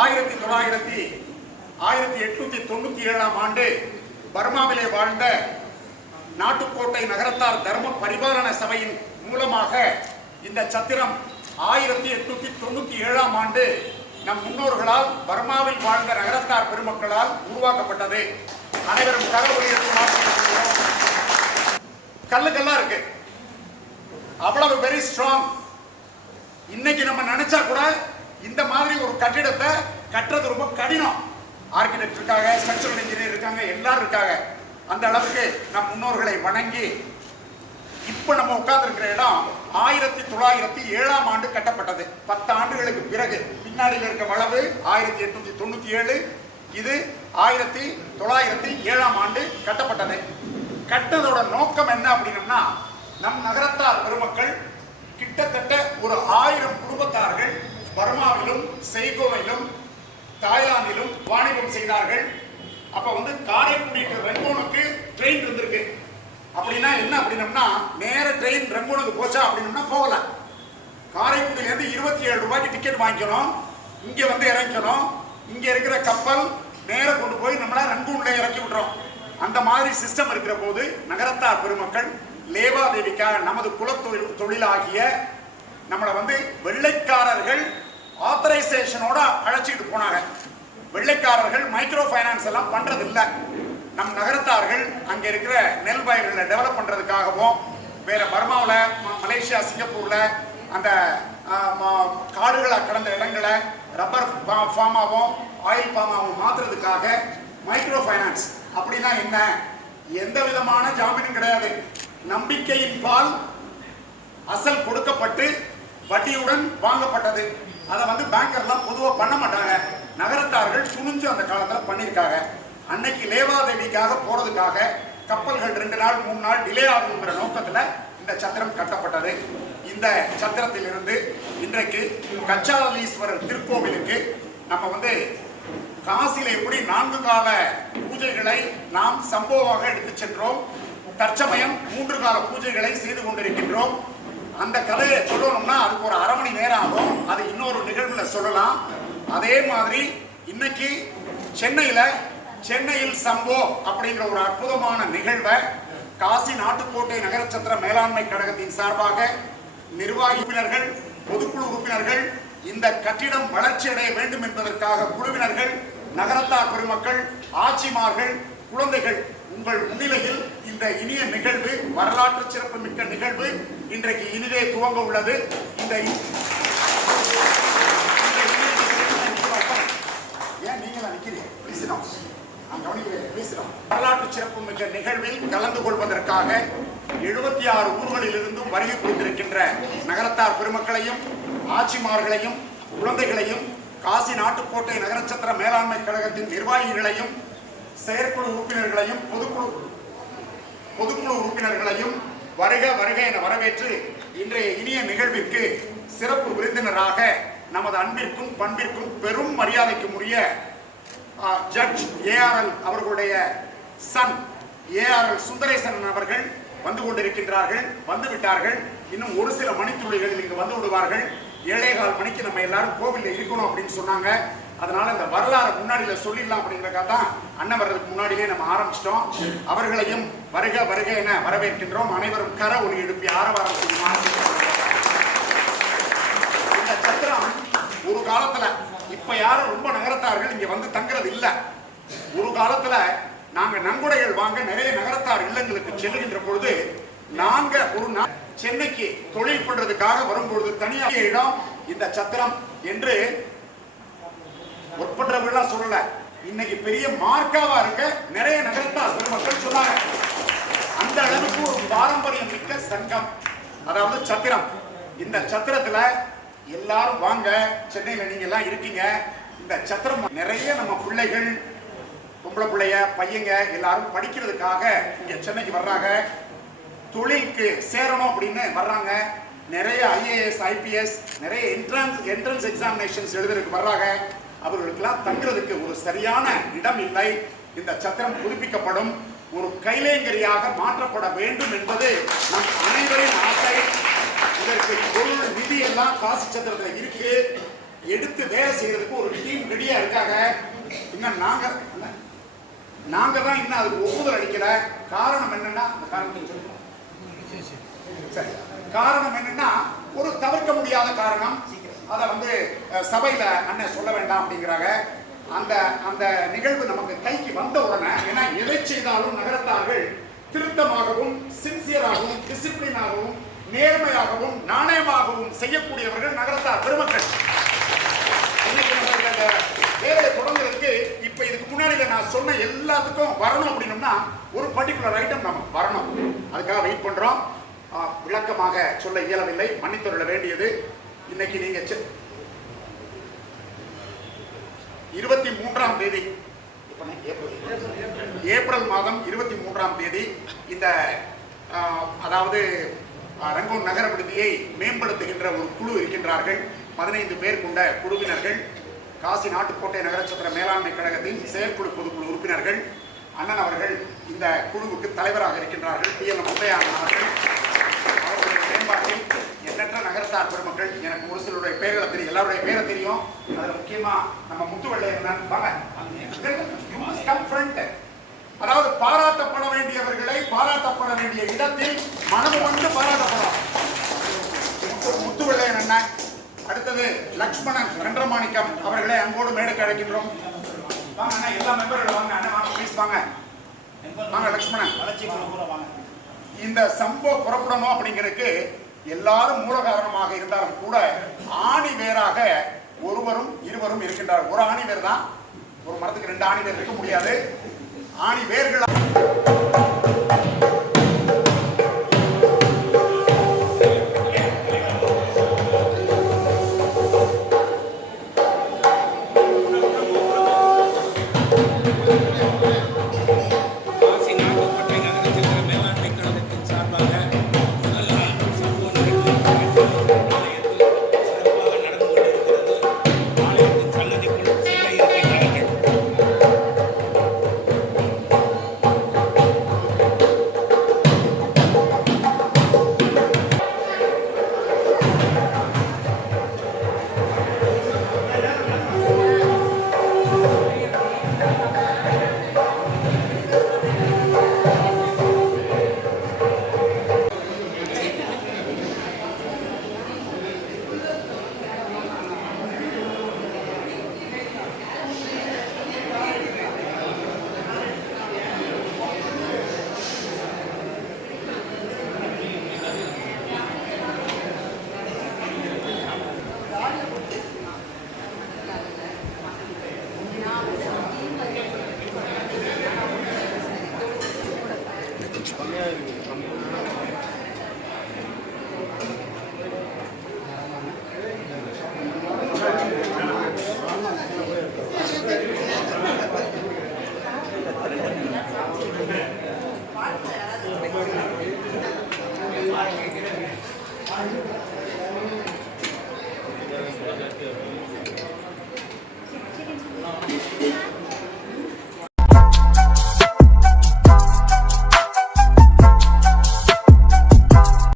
ஆயிரத்தி தொள்ளாயிரத்தி ஆயிரத்தி எட்நூத்தி தொண்ணூத்தி ஏழாம் ஆண்டு பர்மாவிலே வாழ்ந்த நாட்டுக்கோட்டை நகரத்தார் தர்ம பரிபாலன சபையின் மூலமாக இந்த சத்திரம் ஆயிரத்தி எட்நூத்தி தொண்ணூத்தி ஏழாம் ஆண்டு நம் முன்னோர்களால் பர்மாவில் வாழ்ந்த நகரத்தார் பெருமக்களால் உருவாக்கப்பட்டது. அனைவரும் கல்லுக்கெல்லாம் இருக்கு. அவ்வளவு வெரி ஸ்ட்ராங் இன்னைக்கு நம்ம நினைச்சா கூட இந்த மாதிரி ஒரு கட்டிடத்தை கட்டுறது ரொம்ப கடினம். ஆர்கிடெக்ட் இருக்காங்க ஸ்ட்ரக்சரல் இன்ஜினியர் இருக்காங்க எல்லாரும் இருக்காங்க. அந்த அளவுக்கு நம் முன்னோர்களை வணங்கி இப்போ நம்ம உட்கார்ந்துருக்கிற இடம் ஆயிரத்தி தொள்ளாயிரத்தி ஏழாம் ஆண்டு கட்டப்பட்டது. பத்து ஆண்டுகளுக்கு பிறகு. பின்னாடியில் இருக்க வளவு ஆயிரத்தி எட்நூத்தி தொண்ணூத்தி ஏழு. இது ஆயிரத்தி தொள்ளாயிரத்தி ஏழாம் ஆண்டு கட்டப்பட்டது. கட்டதோட நோக்கம் என்ன அப்படின்னா நம் நகரத்தார் பெருமக்கள் கிட்டத்தட்ட ஒரு ஆயிரம் பர்மாவிலும் செய்கோவிலும் தாய்லாந்திலும் வாணிபம் செய்தார்கள். அப்ப வந்து காரைக்குடி டு ரெங்கோனுக்கு ட்ரெயின் இருந்திருக்கு. அப்படின்னா என்ன அப்படின்னம்னா நேர ட்ரெயின் ரெங்கோனுக்கு போச்சா அப்படின்னம்னா போகல. காரைக்குடியிலேருந்து இருபத்தி ஏழு ரூபாய்க்கு டிக்கெட் வாங்கிக்கணும். இங்க வந்து இறங்கணும். இங்க இருக்கிற கப்பல் நேர கொண்டு போய் நம்மள ரங்கூன்ல இறக்கி விடுறோம். அந்த மாதிரி சிஸ்டம் இருக்கிற போது நகரத்தார் பெருமக்கள் லேவாதேவிக்காக நமது குலத்தொழில் தொழிலாகிய நம்மளை வந்து வெள்ளைக்காரர்கள் ஆத்தரைசேஷனோட அழைச்சிக்கிட்டு போனாங்க. வெள்ளைக்காரர்கள் மைக்ரோ ஃபைனான்ஸ் எல்லாம் பண்றது நம் நகரத்தார்கள் அங்க இருக்கிற நெல் பயிர்களை டெவலப் பண்றதுக்காகவும் வேற பர்மாவில் மலேசியா சிங்கப்பூர்ல அந்த ஆஹ், காடுகளை கடந்த இடங்களை ரப்பர் ஃபார்மாவும் ஆயில் ஃபார்மாவும் மாத்துறதுக்காக மைக்ரோ ஃபைனான்ஸ் அப்படின்னா என்ன? எந்த விதமான ஜாமீனும் கிடையாது. நம்பிக்கையின் பால் அசல் கொடுக்கப்பட்டு வட்டியுடன் வாங்கப்பட்டது. அதை வந்து பேங்கர்லாம் பொதுவாக பண்ண மாட்டாங்க. நகரத்தார்கள் துணிஞ்சு அந்த காலத்தில் பண்ணியிருக்காங்க. அன்னைக்கு லேவாதேவிக்காக போறதுக்காக கப்பல்கள் ரெண்டு நாள் மூணு நாள் டிலே ஆகுங்கிற நோக்கத்தில் இந்த சத்திரம் கட்டப்பட்டது. இந்த சத்திரத்திலிருந்து இன்றைக்கு கச்சாலீஸ்வரர் திருக்கோவிலுக்கு நம்ம வந்து காசில எப்படி நான்கு கால பூஜைகளை நாம் சம்பவமாக எடுத்து சென்றோம். தற்சமயம் மூன்று கால பூஜைகளை செய்து கொண்டிருக்கின்றோம். அந்த கதையை சொல்லணும்னா அதுக்கு ஒரு அரை மணி நேரம் ஆகும். அது இன்னொரு நிகழ்வுல சொல்லலாம். அதே மாதிரி இன்னைக்கு சென்னையில சென்னையில் சம்போ அப்படிங்கிற ஒரு அற்புதமான நிகழ்வை காசி நாட்டுக்கோட்டை நகரச்சத்திர மேலாண்மை கழகத்தின் சார்பாக நிர்வாகி உறுப்பினர்கள் பொதுக்குழு உறுப்பினர்கள் இந்த கட்டிடம் வளர்ச்சியடைய வேண்டும் என்பதற்காக குழுவினர்கள் நகரத்தார் பெருமக்கள் ஆட்சிமார்கள் குழந்தைகள் உங்கள் முன்னிலையில் இந்த இனிய நிகழ்வு வரலாற்று சிறப்பு மிக்க நிகழ்வு இன்றைக்கு இனிதே துவங்க உள்ளது. இந்த ஏன் நீங்களா நிக்கிறீங்க? Please வரலாற்று சிறப்பு மிக்க நிகழ்வில் கலந்து கொள்வதற்காக எழுபத்தி ஆறு ஊர்களிலிருந்தும் வருகை புரிந்திருக்கின்ற நகரத்தார் பெருமக்களையும் ஆட்சிமார்களையும் குழந்தைகளையும் காசி நாட்டுக்கோட்டை நகரச்சத்திர மேலாண்மை கழகத்தின் நிர்வாகிகளையும் செயற்குழு உறுப்பினர்களையும் பொதுக்குழு பொதுக்குழு உறுப்பினர்களையும் வருக வருக என வரவேற்று இன்றைய இனிய நிகழ்விற்கு சிறப்பு விருந்தினராக நமது அன்பிற்கும் பண்பிற்கும் பெரும் மரியாதைக்கும் உரிய ஜட்ஜ் ஏஆர்எல் அவர்களுடைய சன் ஏஆர்எல் சுந்தரேசன் அவர்கள் வந்து கொண்டிருக்கின்றார்கள் வந்து விட்டார்கள். இன்னும் ஒரு சில மணித்துளிகளில் இங்கு வந்து விடுவார்கள். ஏழே கால் மணிக்கு நம்ம எல்லாரும் கோவிலில் இருக்கணும் அப்படின்னு சொன்னாங்க. அதனால இந்த வரலாறு முன்னாடியில் சொல்லிடலாம் அப்படிங்கறதுக்காக தான் அண்ணன் வர்றதுக்கு முன்னாடியே நம்ம ஆரம்பிச்சிட்டோம். அவர்களையும் வருக வருக என வரவேற்கின்றோம். அனைவரும் கர ஒளி எழுப்பி ஆரவாரம் இந்த சத்திரம் ஒரு காலத்துல இப்ப யாரும் ரொம்ப நகரத்தார்கள் இங்க வந்து தங்குறது இல்ல. ஒரு காலத்துல நாங்க நன்கொடைகள் வாங்க நிறைய நகரத்தார் இல்லங்களுக்கு செல்லுகின்ற பொழுது நாங்க ஒரு சென்னைக்கு தொழில் பண்றதுக்காக வரும்பொழுது தனியாக இடம் இந்த சத்திரம் என்று ஒர்க் பண்றவங்களாம் சொல்லல. இன்னைக்கு பெரிய மார்க்காவா இருக்க நிறைய நகரத்தார் பெருமக்கள் சொன்னாங்க. அந்த அளவுக்கு ஒரு பாரம்பரியம் மிக்க சங்கம். அதாவது சத்திரம். இந்த சத்திரத்துல எல்லாரும் வாங்க சென்னையில நீங்க எல்லாம் இருக்கீங்க. இந்த சத்திரம் நிறைய நம்ம பிள்ளைகள் பொம்பளை பிள்ளைய பையங்க எல்லாரும் படிக்கிறதுக்காக இங்க சென்னைக்கு வர்றாங்க. தொழிலுக்கு சேரணும் அப்படின்னு வர்றாங்க. நிறைய ஐஏஎஸ் ஐபிஎஸ் நிறைய என்ட்ரன்ஸ் என்ட்ரன்ஸ் எக்ஸாமினேஷன்ஸ் எழுதுறதுக்கு வர்றாங்க. அவர்களுக்கெல்லாம் தங்குறதுக்கு ஒரு சரியான இடம் இல்லை. இந்த சத்திரம் புதுப்பிக்கப்படும். ஒரு கைலேங்கரியாக மாற்றப்பட வேண்டும் என்பது நம் அனைவரின் ஆசை. இதற்கு பொருள் நிதி எல்லாம் காசி சத்திரத்தில் இருக்கு. எடுத்து வேலை செய்யறதுக்கு ஒரு டீம் ரெடியா இருக்காங்க. இன்னும் நாங்க நாங்க தான் இன்னும் அதுக்கு ஒப்புதல் அளிக்கல. காரணம் என்னன்னா அந்த காரணத்தை சொல்லுவோம் சரி. காரணம் என்னன்னா ஒரு தவிர்க்க முடியாத காரணம். அதை வந்து சபையில் அண்ணன் சொல்ல வேண்டாம் அப்படிங்கிறாங்க. அந்த அந்த நிகழ்வு நமக்கு கைக்கு வந்த உடனே ஏன்னா எதை செய்தாலும் நகரத்தார்கள் திருத்தமாகவும் சின்சியராகவும் டிசிப்ளினாகவும் நேர்மையாகவும் நாணயமாகவும் செய்யக்கூடியவர்கள் நகரத்தார் பெருமக்கள். இன்னைக்கு வேலையை தொடங்குறதுக்கு இப்ப இதுக்கு முன்னாடி நான் சொன்ன எல்லாத்துக்கும் வரணும் அப்படின்னம்னா ஒரு பர்டிகுலர் ஐட்டம் நம்ம வரணும். அதுக்காக வெயிட் பண்றோம். விளக்கமாக சொல்ல இயலவில்லை மன்னித்துள்ள வேண்டியது. இன்னைக்கு நீங்க இருபத்தி மூன்றாம் தேதி. ஏப்ரல். மாதம் இருபத்தி மூன்றாம் தேதி இந்த அதாவது ரங்கூன் நகர விடுதியை மேம்படுத்துகின்ற ஒரு குழு இருக்கின்றார்கள். பதினைந்து பேர் கொண்ட குழுவினர்கள் காசி நாட்டுக்கோட்டை நகரச்சத்திர மேலாண்மை கழகத்தின் செயற்குழு பொதுக்குழு உறுப்பினர்கள் அண்ணன் அவர்கள் இந்த குழுவுக்கு தலைவராக இருக்கின்றார்கள். பி என் அவர்கள் அவர்களுடைய மேம்பாட்டில் எண்ணற்ற நகரத்தார் பெருமக்கள் எனக்கு ஒரு சிலருடைய பேர்களை தெரியும் எல்லாருடைய பேரை தெரியும். அதுல முக்கியமா நம்ம முத்துவெள்ளை என்னன்னு வாங்க. அதாவது பாராட்டப்பட வேண்டியவர்களை பாராட்டப்பட வேண்டிய இடத்தில் மனது கொண்டு பாராட்டப்படும் முத்து- முத்துவெள்ளையன் அண்ணன். அடுத்தது லக்ஷ்மணன் வென்றமாணிக்கம் அவர்களை அன்போடு மேடைக்கு அழைக்கின்றோம். வாங்க அண்ணா எல்லா மெம்பர்களும் வாங்க. அண்ணா வாங்க ப்ளீஸ் வாங்க. வாங்க லக்ஷ்மணன். இந்த சம்பவம் புறப்படணும் அப்படிங்கிறதுக்கு எல்லாரும் மூல காரணமாக இருந்தாலும் கூட ஆணி வேராக ஒருவரும் இருவரும் இருக்கின்றார் ஒரு ஆணி வேர் தான் ஒரு மரத்துக்கு ரெண்டு ஆணி வேர் இருக்க முடியாது. ஆணி வேர்களாக வாழ்க்கை